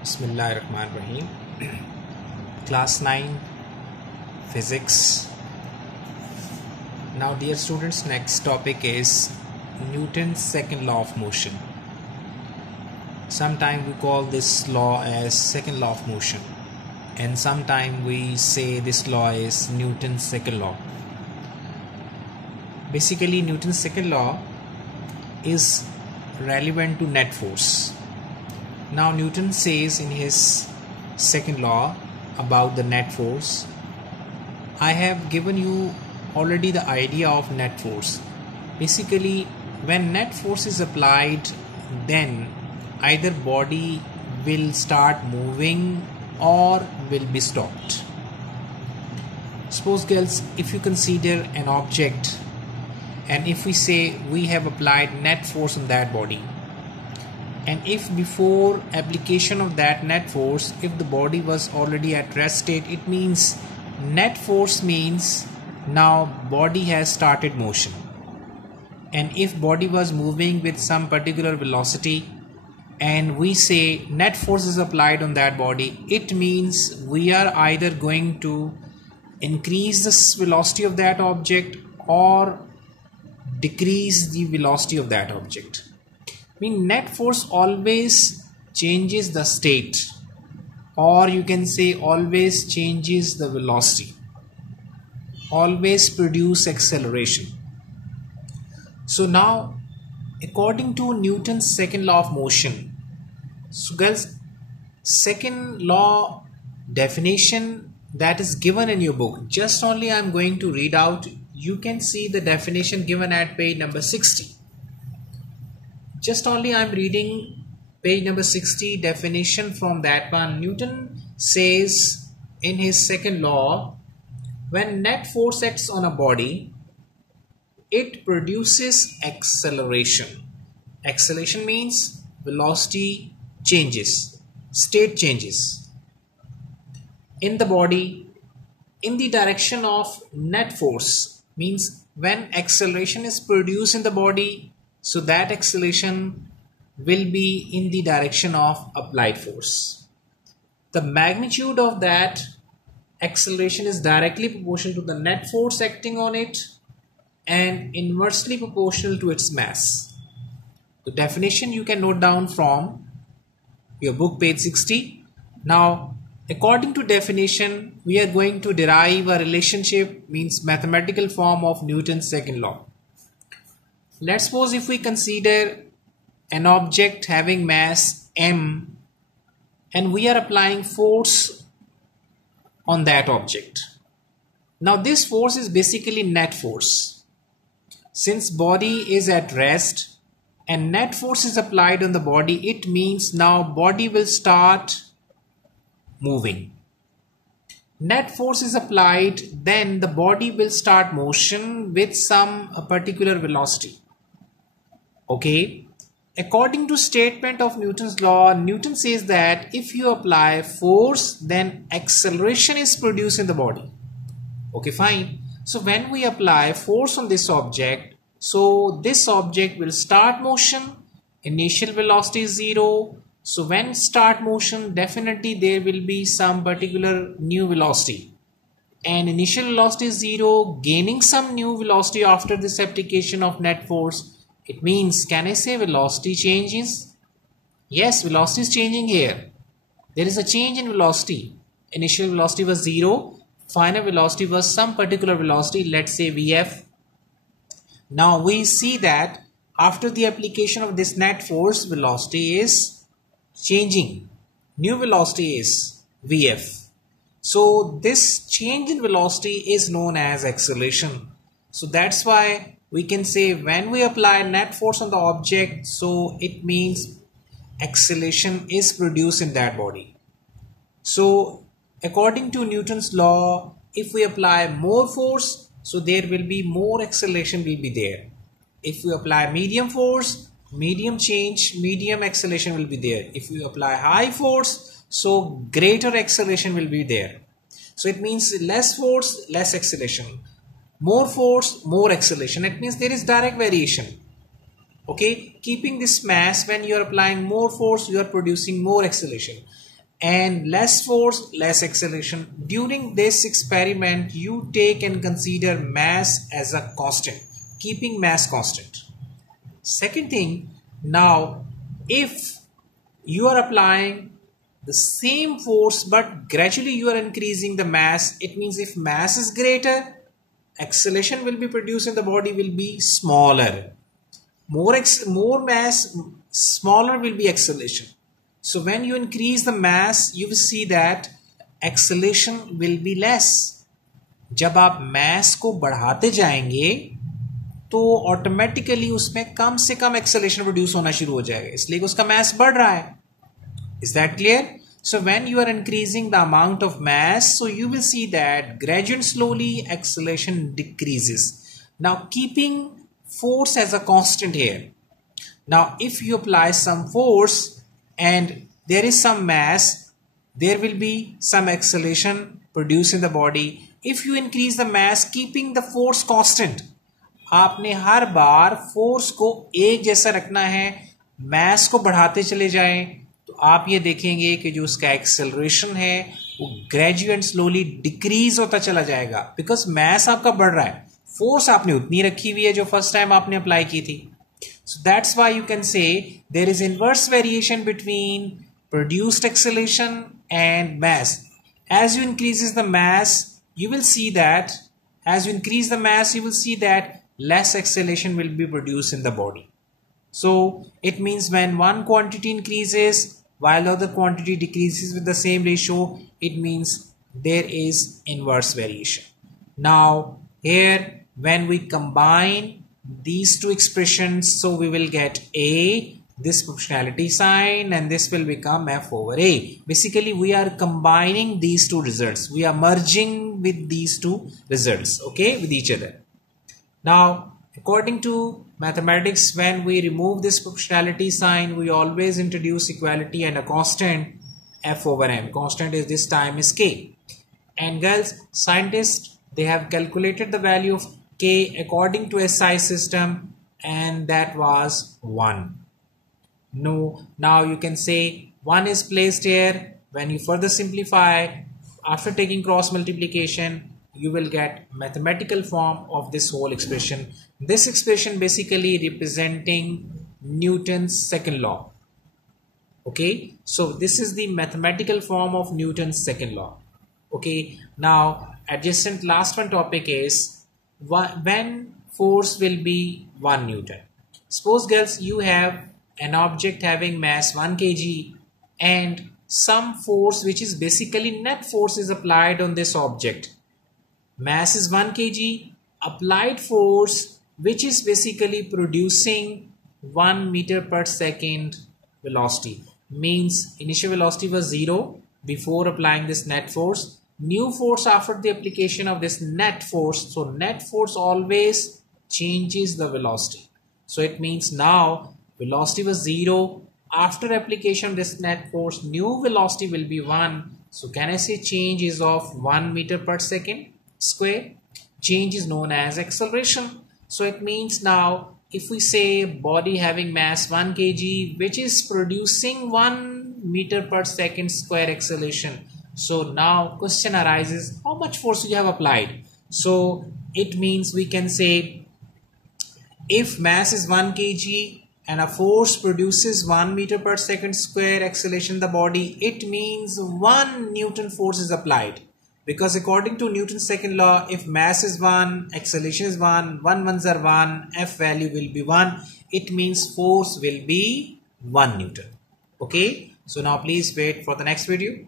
Bismillahirrahmanirrahim. Class 9 Physics. Now dear students, next topic is Newton's second law of motion. Sometimes we call this law as second law of motion, and sometimes we say this law is Newton's second law. Basically, Newton's second law is relevant to net force. Now Newton says in his second law about the net force. I have given you already the idea of net force. Basically, when net force is applied, then either body will start moving or will be stopped. Suppose girls, if you consider an object and if we say we have applied net force on that body, and if before application of that net force, if the body was already at rest state, it means net force means now body has started motion. And if body was moving with some particular velocity and we say net force is applied on that body, it means we are either going to increase the velocity of that object or decrease the velocity of that object. Net force always changes the state, or you can say always changes the velocity, always produce acceleration. So now according to Newton's second law of motion, so guys, second law definition that is given in your book, just only I'm going to read out. You can see the definition given at page number 60. Just only I'm reading page number 60 definition from that one. Newton says in his second law, when net force acts on a body, it produces acceleration. Acceleration means velocity changes, state changes in the body in the direction of net force. Means when acceleration is produced in the body, so that acceleration will be in the direction of applied force. The magnitude of that acceleration is directly proportional to the net force acting on it and inversely proportional to its mass. The definition you can note down from your book, page 60. Now, according to definition, we are going to derive a relationship, means mathematical form of Newton's second law. Let's suppose if we consider an object having mass m and we are applying force on that object. Now this force is basically net force. Since body is at rest and net force is applied on the body, it means now body will start moving. Net force is applied, then the body will start motion with some particular velocity. Okay, according to statement of Newton's law, Newton says that if you apply force, then acceleration is produced in the body. Okay, fine. So when we apply force on this object, so this object will start motion, initial velocity is 0. So when start motion, definitely there will be some particular new velocity. And initial velocity is 0, gaining some new velocity after this application of net force. It means, can I say velocity changes? Yes, velocity is changing here. There is a change in velocity. Initial velocity was 0. Final velocity was some particular velocity, let's say Vf. Now we see that after the application of this net force, velocity is changing. New velocity is Vf. So this change in velocity is known as acceleration. So that's why we can say when we apply net force on the object, so it means acceleration is produced in that body. So according to Newton's law, if we apply more force, so there will be more acceleration will be there. If we apply medium force, medium change, medium acceleration will be there. If we apply high force, so greater acceleration will be there. So it means less force, less acceleration. More force, more acceleration. It means there is direct variation. Okay, keeping this mass, when you are applying more force, you are producing more acceleration. and less force, less acceleration. During this experiment, you take and consider mass as a constant, keeping mass constant. Second thing, now if you are applying the same force but gradually you are increasing the mass, it means if mass is greater, acceleration will be produced in the body will be smaller. More mass, smaller will be acceleration. So when you increase the mass, you will see that acceleration will be less. जब आप mass को बढ़ाते जाएंगे तो automatically उसमें कम से कम acceleration produce होना शुरू हो जाएगा, इसलिए उसका mass बढ़ रहा है. Is that clear? So when you are increasing the amount of mass, so you will see that gradually and slowly acceleration decreases. Now keeping force as a constant here. Now if you apply some force and there is some mass, there will be some acceleration produced in the body. If you increase the mass keeping the force constant, आपने हर बार force को एक जैसा रखना है, mass को बढ़ाते चले जाएं, तो आप ये देखेंगे कि जो उसका एक्सेलरेशन है वो ग्रेजुअली एंड स्लोली डिक्रीज होता चला जाएगा, बिकॉज mass आपका बढ़ रहा है, फोर्स आपने उतनी रखी हुई है जो फर्स्ट टाइम आपने अप्लाई की थी. So that's why you can say there is inverse variation between produced acceleration and mass. As you increases the mass, you will see that less acceleration will be produced in the body. So it means when one quantity increases while other quantity decreases with the same ratio, it means there is inverse variation. Now here when we combine these two expressions, so we will get A, this proportionality sign, and this will become F over A. Basically we are combining these two results, we are merging with these two results, okay, with each other. Now according to mathematics, when we remove this proportionality sign, we always introduce equality and a constant F over M. Constant is this time is K. And girls, scientists, they have calculated the value of K according to SI system, and that was 1. No, now you can say 1 is placed here. When you further simplify, after taking cross multiplication, you will get mathematical form of this whole expression. This expression basically representing Newton's second law. Okay, so this is the mathematical form of Newton's second law. Okay, now adjacent last one topic is when force will be 1 Newton. Suppose girls, you have an object having mass 1 kg and some force which is basically net force is applied on this object. Mass is 1 kg, applied force which is basically producing 1 meter per second velocity. Means initial velocity was 0 before applying this net force. New force after the application of this net force. So net force always changes the velocity. So it means now velocity was 0. After application of this net force, new velocity will be 1. So can I say change is of 1 meter per second square? Change is known as acceleration. So it means now if we say body having mass 1 kg which is producing 1 meter per second square acceleration. So now question arises, how much force you have applied? So it means we can say if mass is 1 kg and a force produces 1 meter per second square acceleration in the body, it means 1 Newton force is applied. Because according to Newton's second law, if mass is 1, acceleration is 1, 1 ones are 1, F value will be 1. It means force will be 1 Newton. Okay. So now please wait for the next video.